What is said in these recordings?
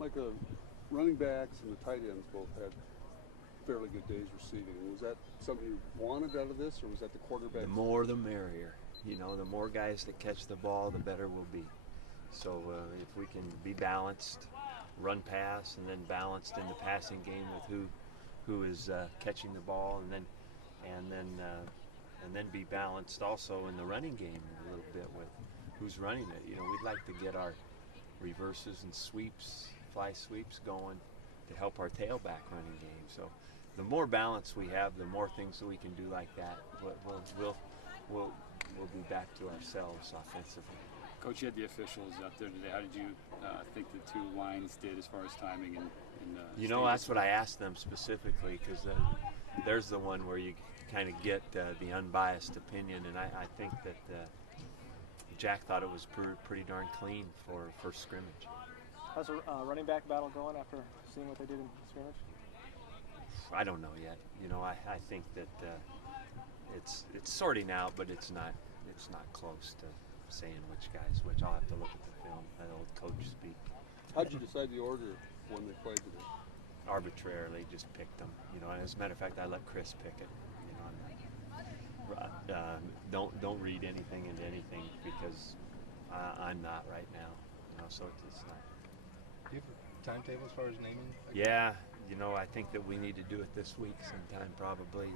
Like the running backs and the tight ends both had fairly good days receiving. Was that something you wanted out of this, or was that the quarterback? The more the merrier. You know, the more guys that catch the ball, the better we'll be. So if we can be balanced, run pass, and then balanced in the passing game with who is catching the ball, and then be balanced also in the running game a little bit with who's running it. You know, we'd like to get our reverses and sweeps, fly sweeps going to help our tailback running game. So the more balance we have, the more things that we can do like that. We'll be back to ourselves offensively. Coach, you had the officials out there today. How did you think the two lines did as far as timing and you know, that's what I asked them specifically, because there's the one where you kind of get the unbiased opinion, and I think that Jack thought it was pretty darn clean for first scrimmage. How's the running back battle going after seeing what they did in scrimmage? I don't know yet. You know, I think that it's sorting out, but it's not close to saying which guys which. I'll have to look at the film, that old coach speak. How'd you decide the order when they played today? Arbitrarily, just picked them. You know, and as a matter of fact, I let Chris pick it. You know, don't read anything into anything, because I'm not right now. You know, so it's not. Do you have a timetable as far as naming? Yeah, you know, I think that we need to do it this week sometime, probably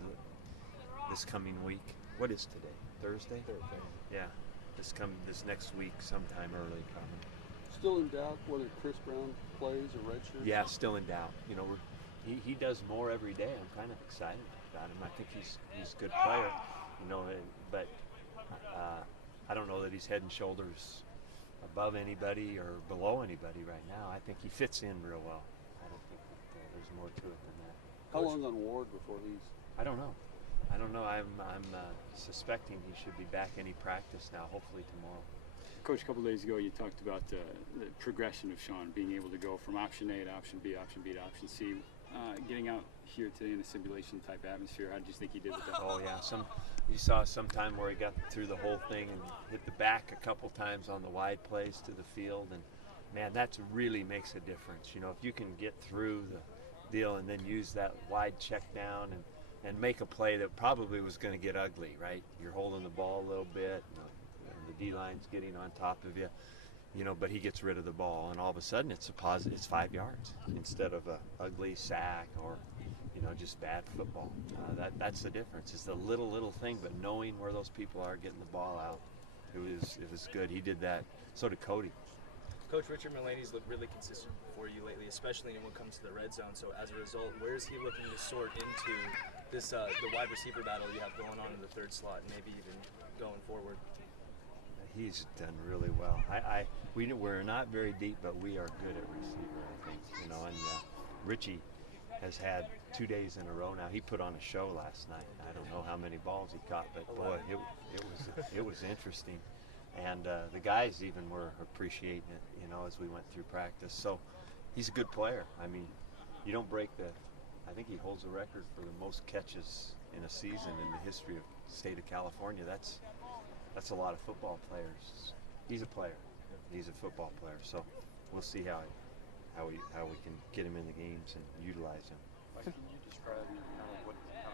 this coming week. What is today? Thursday? Thursday. Yeah, this next week, sometime early, probably. Still in doubt whether Chris Brown plays or redshirt? Yeah, still in doubt. You know, he does more every day. I'm kind of excited about him. I think he's a good player. You know, but I don't know that he's head and shoulders above anybody or below anybody right now. I think he fits in real well. I don't think that there's more to it than that. How long on Ward before he's? I don't know. I'm suspecting he should be back any practice now, hopefully tomorrow. Coach, a couple days ago you talked about the progression of Sean being able to go from option A to option B to option C. Getting out here today in a simulation type atmosphere, how did you think he did with that? Oh yeah, you saw sometime where he got through the whole thing and hit the back a couple times on the wide plays to the field, and man, that really makes a difference. You know, if you can get through the deal and then use that wide check down and make a play that probably was going to get ugly, right? You're holding the ball a little bit, and the D-line's getting on top of you, you know, but he gets rid of the ball, and all of a sudden it's 5 yards instead of a ugly sack or, you know, just bad football. That's the difference. It's the little thing, but knowing where those people are getting the ball out, it was good. He did that. So did Cody. Coach, Richard Mulaney's looked really consistent for you lately, especially when it comes to the red zone. So as a result, where is he looking to sort into this the wide receiver battle you have going on in the third slot, and maybe even going forward? He's done really well. We're not very deep, but we are good at receiver, I think. You know, and Richie has had 2 days in a row now. He put on a show last night. I don't know how many balls he caught, but boy, it was interesting. And the guys even were appreciating it, you know, as we went through practice. So he's a good player. I mean, you don't break I think he holds the record for the most catches in a season in the history of the state of California. That's a lot of football players. He's a player. He's a football player. So we'll see how we can get him in the games and utilize him. Can you describe kind of what kind of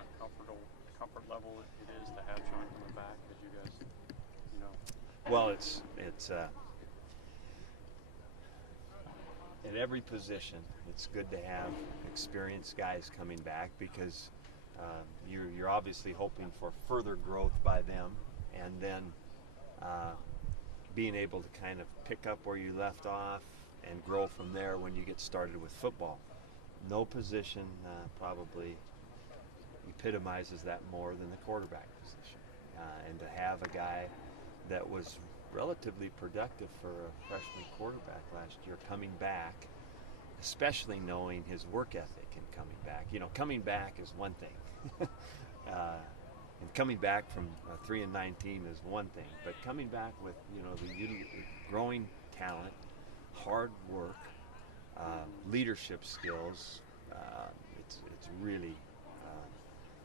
comfort level it is to have Sean coming back, as you guys, you know? Well, it's at every position, it's good to have experienced guys coming back, because you're obviously hoping for further growth by them, and then being able to kind of pick up where you left off and grow from there when you get started with football. No position probably epitomizes that more than the quarterback position. And to have a guy that was relatively productive for a freshman quarterback last year coming back, especially knowing his work ethic and coming back. You know, coming back is one thing. And coming back from 3-19 is one thing, but coming back with, you know, the growing talent, hard work, leadership skills, it's really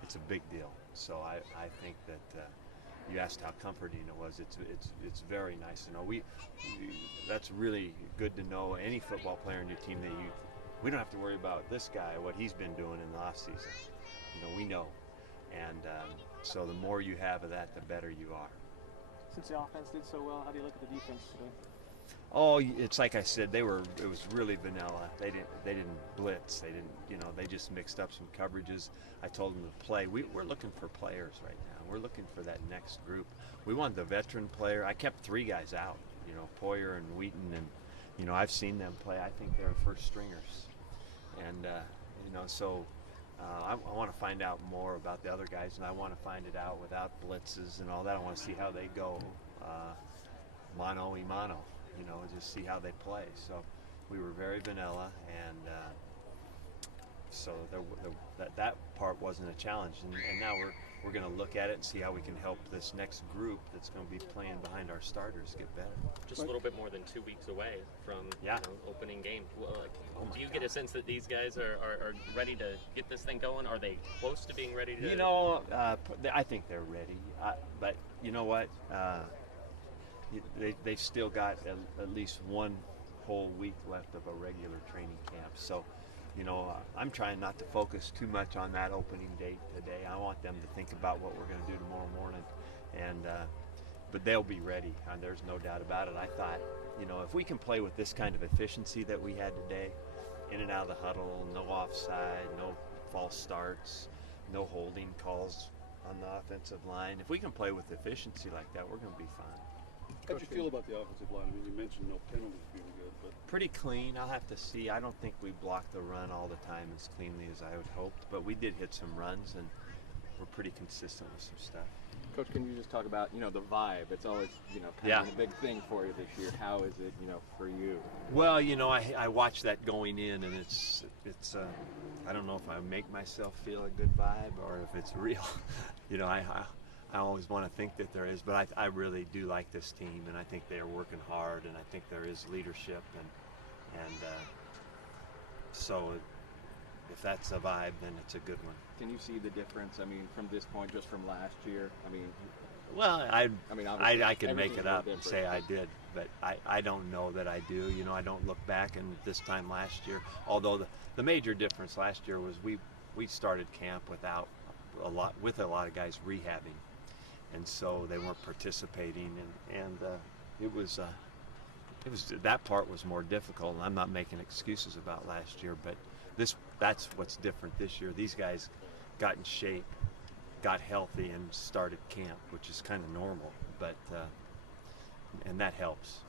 it's a big deal. So I think that you asked how comforting it was. It's very nice to know. That's really good to know. Any football player in your team that we don't have to worry about this guy, what he's been doing in the off season. We know, and so the more you have of that, the better you are. Since the offense did so well, how do you look at the defense today? Oh, it's like I said, it was really vanilla. They didn't blitz. They didn't, they just mixed up some coverages. I told them to play. We're looking for players right now. We're looking for that next group. We wanted the veteran player. I kept 3 guys out, Poyer and Wheaton, and I've seen them play. I think they're first stringers, and so I want to find out more about the other guys, and I want to find it out without blitzes and all that. I want to see how they go, mano a mano. Just see how they play. So we were very vanilla, and so that part wasn't a challenge. And now we're going to look at it and see how we can help this next group that's going to be playing behind our starters get better. Just a little bit more than 2 weeks away from opening game. Do you get a sense that these guys are ready to get this thing going? Are they close to being ready to? I think they're ready. But you know what? They've still got at least 1 whole week left of a regular training camp. So, I'm trying not to focus too much on that opening date today. I want them to think about what we're going to do tomorrow morning, but they'll be ready. And there's no doubt about it. I thought, if we can play with this kind of efficiency that we had today, in and out of the huddle, no offside, no false starts, no holding calls on the offensive line. If we can play with efficiency like that, we're going to be fine. How'd you feel about the offensive line? I mean, you mentioned no penalties being good, but pretty clean. I'll have to see. I don't think we blocked the run all the time as cleanly as I would hoped, but we did hit some runs, and we're pretty consistent with some stuff. Coach, can you just talk about, the vibe? It's always, kind of a big thing for you this year. How is it, for you? Well, I watched that going in, and it's I don't know if I make myself feel a good vibe or if it's real. I always want to think that there is, but I really do like this team, and I think they're working hard, and I think there is leadership, and so if that's a vibe, then it's a good one. Can you see the difference? I mean, from this point, just from last year? I mean, well, I can make everything's it up no and say I did, but I don't know that I do. I don't look back and this time last year. Although the major difference last year was we started camp with a lot of guys rehabbing, and so they weren't participating, and it was that part was more difficult. And I'm not making excuses about last year, but that's what's different this year. These guys got in shape, got healthy, and started camp, which is kind of normal, but and that helps.